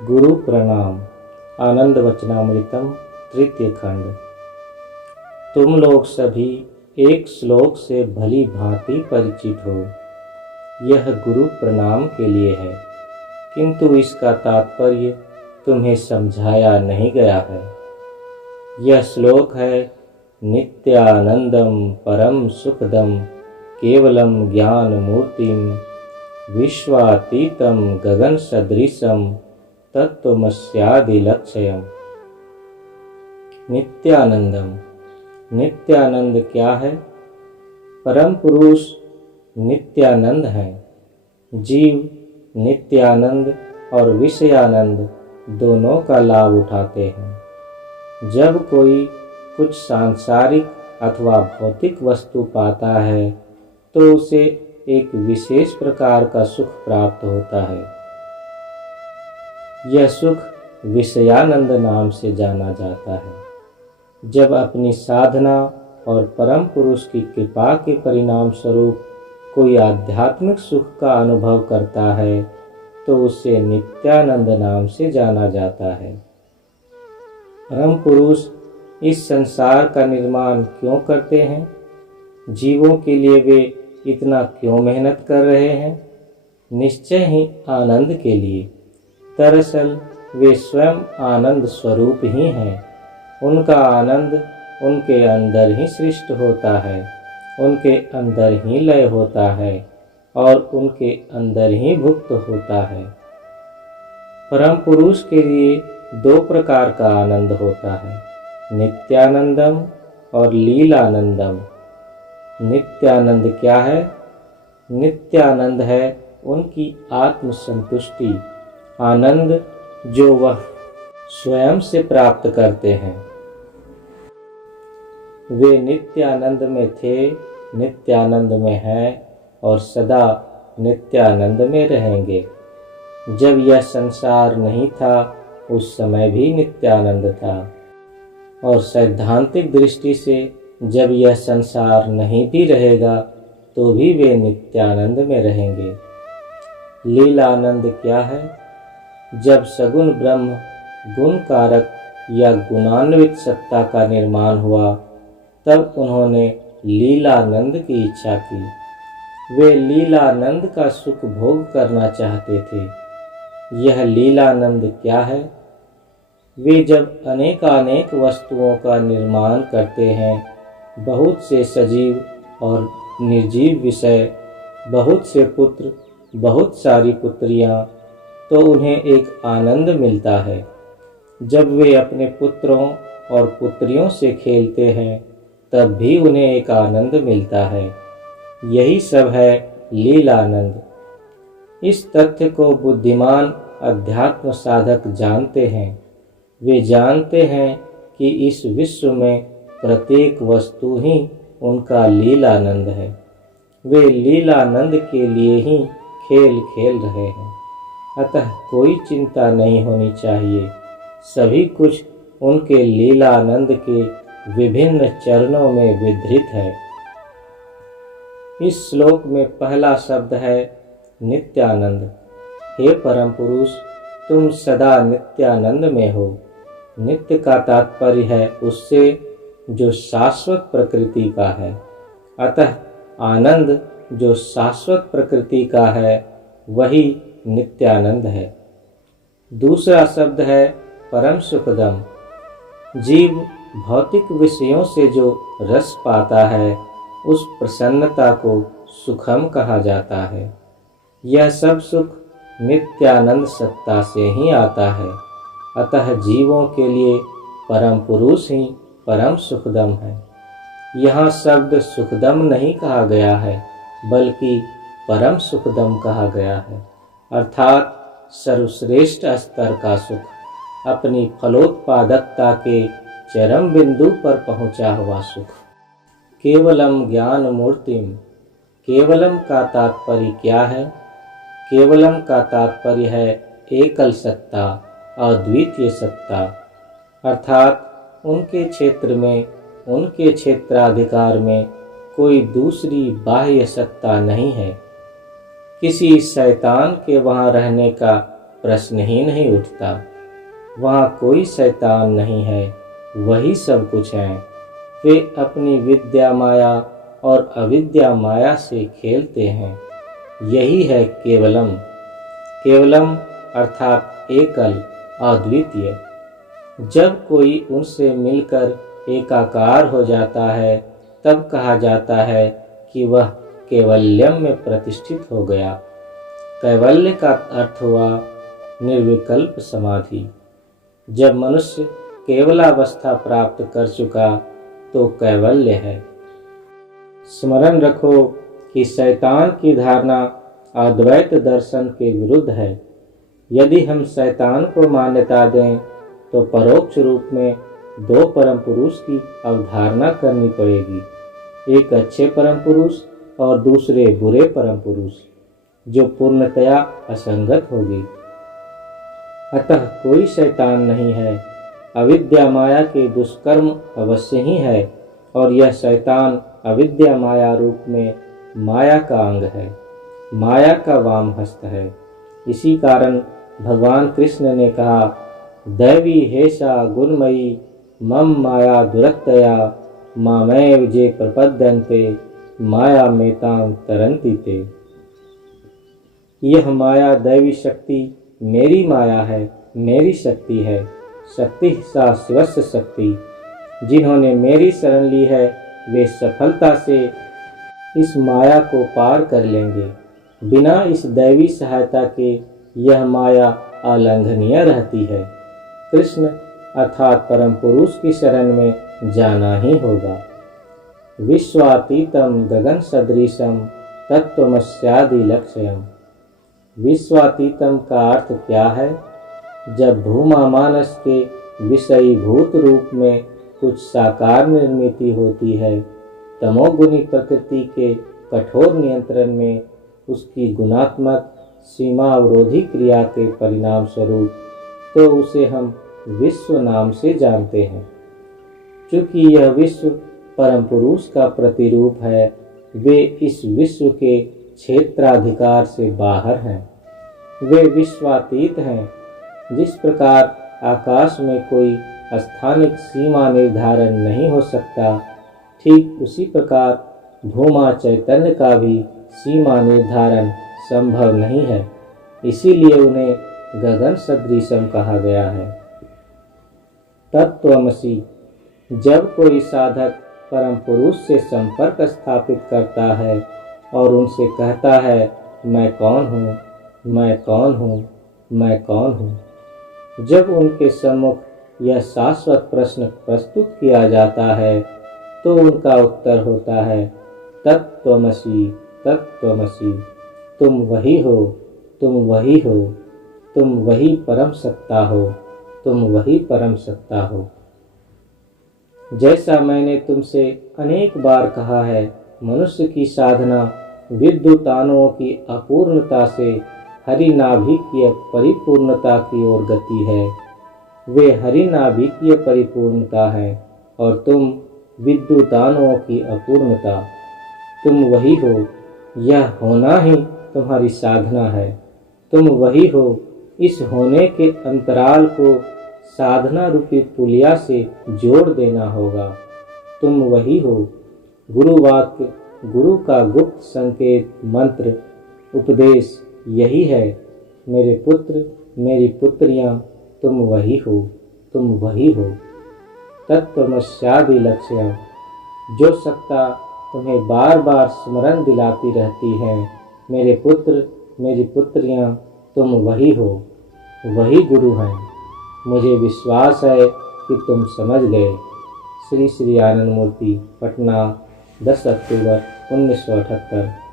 गुरु प्रणाम। आनंद वचनामृतम तृतीय खंड। तुम लोग सभी एक श्लोक से भली भांति परिचित हो। यह गुरु प्रणाम के लिए है, किंतु इसका तात्पर्य तुम्हें समझाया नहीं गया है। यह श्लोक है, नित्यानंदम परम सुखदम केवलम ज्ञान मूर्तिम विश्वातीतम गगन सदृशम तत्वमस्यादिलक्ष्यम्। नित्यानंदम, नित्यानंद क्या है? परम पुरुष नित्यानंद है। जीव नित्यानंद और विषयानंद दोनों का लाभ उठाते हैं। जब कोई कुछ सांसारिक अथवा भौतिक वस्तु पाता है तो उसे एक विशेष प्रकार का सुख प्राप्त होता है। यह सुख विषयानंद नाम से जाना जाता है। जब अपनी साधना और परम पुरुष की कृपा के परिणाम स्वरूप कोई आध्यात्मिक सुख का अनुभव करता है तो उसे नित्यानंद नाम से जाना जाता है। परम पुरुष इस संसार का निर्माण क्यों करते हैं? जीवों के लिए वे इतना क्यों मेहनत कर रहे हैं? निश्चय ही आनंद के लिए। दरअसल वे स्वयं आनंद स्वरूप ही हैं। उनका आनंद उनके अंदर ही सृष्ट होता है, उनके अंदर ही लय होता है और उनके अंदर ही भुक्त होता है। परम पुरुष के लिए दो प्रकार का आनंद होता है, नित्यानंदम और लीलानंदम। नित्यानंद क्या है? नित्यानंद है उनकी आत्मसंतुष्टि, आनंद जो वह स्वयं से प्राप्त करते हैं। वे नित्यानंद में थे, नित्यानंद में हैं और सदा नित्यानंद में रहेंगे। जब यह संसार नहीं था उस समय भी नित्यानंद था, और सैद्धांतिक दृष्टि से जब यह संसार नहीं भी रहेगा तो भी वे नित्यानंद में रहेंगे। लीलानंद क्या है? जब सगुण ब्रह्म गुण कारक या गुणान्वित सत्ता का निर्माण हुआ तब उन्होंने लीलानंद की इच्छा की। वे लीलानंद का सुख भोग करना चाहते थे। यह लीलानंद क्या है? वे जब अनेकानेक वस्तुओं का निर्माण करते हैं, बहुत से सजीव और निर्जीव विषय, बहुत से पुत्र, बहुत सारी पुत्रियां, तो उन्हें एक आनंद मिलता है। जब वे अपने पुत्रों और पुत्रियों से खेलते हैं तब भी उन्हें एक आनंद मिलता है। यही सब है लीलानंद। इस तथ्य को बुद्धिमान अध्यात्म साधक जानते हैं। वे जानते हैं कि इस विश्व में प्रत्येक वस्तु ही उनका लीलानंद है। वे लीलानंद के लिए ही खेल खेल रहे हैं, अतः कोई चिंता नहीं होनी चाहिए। सभी कुछ उनके लीलानंद के विभिन्न चरणों में विधृत है। इस श्लोक में पहला शब्द है नित्यानंद। हे परम पुरुष, तुम सदा नित्यानंद में हो। नित्य का तात्पर्य है उससे जो शाश्वत प्रकृति का है, अतः आनंद जो शाश्वत प्रकृति का है वही नित्यानंद है। दूसरा शब्द है परम सुखदम। जीव भौतिक विषयों से जो रस पाता है उस प्रसन्नता को सुखम कहा जाता है। यह सब सुख नित्यानंद सत्ता से ही आता है, अतः जीवों के लिए परम पुरुष ही परम सुखदम है। यहाँ शब्द सुखदम नहीं कहा गया है, बल्कि परम सुखदम कहा गया है, अर्थात सर्वश्रेष्ठ स्तर का सुख, अपनी फलोत्पादकता के चरम बिंदु पर पहुंचा हुआ सुख। केवलम ज्ञान मूर्तिम। केवलम का तात्पर्य क्या है? केवलम का तात्पर्य है एकल सत्ता, अद्वितीय सत्ता, अर्थात उनके क्षेत्र में, उनके क्षेत्राधिकार में कोई दूसरी बाह्य सत्ता नहीं है। किसी शैतान के वहाँ रहने का प्रश्न ही नहीं उठता। वहाँ कोई शैतान नहीं है, वही सब कुछ है। वे अपनी विद्या माया और अविद्या माया से खेलते हैं। यही है केवलम। केवलम अर्थात एकल, अद्वितीय। जब कोई उनसे मिलकर एकाकार हो जाता है तब कहा जाता है कि वह कैवल्यम में प्रतिष्ठित हो गया। कैवल्य का अर्थ हुआ निर्विकल्प समाधि। जब मनुष्य केवलावस्था प्राप्त कर चुका तो कैवल्य है। स्मरण रखो कि शैतान की धारणा अद्वैत दर्शन के विरुद्ध है। यदि हम शैतान को मान्यता दें तो परोक्ष रूप में दो परम पुरुष की अवधारणा करनी पड़ेगी, एक अच्छे परम पुरुष और दूसरे बुरे परम पुरुष, जो पूर्णतया असंगत होगी। अतः कोई शैतान नहीं है। अविद्या माया के दुष्कर्म अवश्य ही है, और यह शैतान अविद्या माया रूप में माया का अंग है, माया का वाम हस्त है। इसी कारण भगवान कृष्ण ने कहा, दैवी हेषा गुणमयी मम माया दुरत्तया मामेव जे प्रपद्यन्ते माया मेतां तरन्ति ते। यह माया दैवी शक्ति मेरी माया है, मेरी शक्ति है। शक्ति सा शिवस्य शक्ति। जिन्होंने मेरी शरण ली है वे सफलता से इस माया को पार कर लेंगे। बिना इस दैवी सहायता के यह माया अलंघनीय रहती है। कृष्ण अर्थात परम पुरुष की शरण में जाना ही होगा। विश्वातीतम गगन सदृशम तत्त्वमस्यादि लक्ष्यम। विश्वातीतम का अर्थ क्या है? जब भूमा मानस के विषयीभूत रूप में कुछ साकार निर्मिति होती है, तमोगुणी प्रकृति के कठोर नियंत्रण में उसकी गुणात्मक सीमा अवरोधी क्रिया के परिणाम स्वरूप, तो उसे हम विश्व नाम से जानते हैं। चूँकि यह विश्व परम पुरुष का प्रतिरूप है, वे इस विश्व के क्षेत्राधिकार से बाहर हैं। वे विश्वातीत हैं। जिस प्रकार आकाश में कोई स्थानिक सीमा निर्धारण नहीं हो सकता, ठीक उसी प्रकार भूमा चैतन्य का भी सीमा निर्धारण संभव नहीं है। इसीलिए उन्हें गगन सदृशम कहा गया है। तत्त्वमसि। जब कोई साधक परम पुरुष से संपर्क स्थापित करता है और उनसे कहता है, मैं कौन हूँ, मैं कौन हूँ, मैं कौन हूँ, जब उनके सम्मुख यह शाश्वत प्रश्न प्रस्तुत किया जाता है तो उनका उत्तर होता है, तत्त्वमसि, तत्त्वमसि। तुम वही हो, तुम वही हो, तुम वही परम सत्ता हो, तुम वही परम सत्ता हो। जैसा मैंने तुमसे अनेक बार कहा है, मनुष्य की साधना विद्युतानुओं की अपूर्णता से हरिनाभिकीय परिपूर्णता की ओर गति है। वे हरिनाभिकीय परिपूर्णता है और तुम विद्युतानुओं की अपूर्णता। तुम वही हो, यह होना ही तुम्हारी साधना है। तुम वही हो। इस होने के अंतराल को साधना रूपी पुलिया से जोड़ देना होगा। तुम वही हो। गुरु वाक्य, गुरु का गुप्त संकेत, मंत्र, उपदेश यही है, मेरे पुत्र, मेरी पुत्रियां, तुम वही हो, तुम वही हो। तत्त्वमस्यादि लक्ष्यम। जो सत्ता तुम्हें बार बार स्मरण दिलाती रहती है, मेरे पुत्र, मेरी पुत्रियां, तुम वही हो, वही गुरु हैं। मुझे विश्वास है कि तुम समझ गए। श्री श्री आनंद मूर्ति, पटना, 10 अक्टूबर 1978।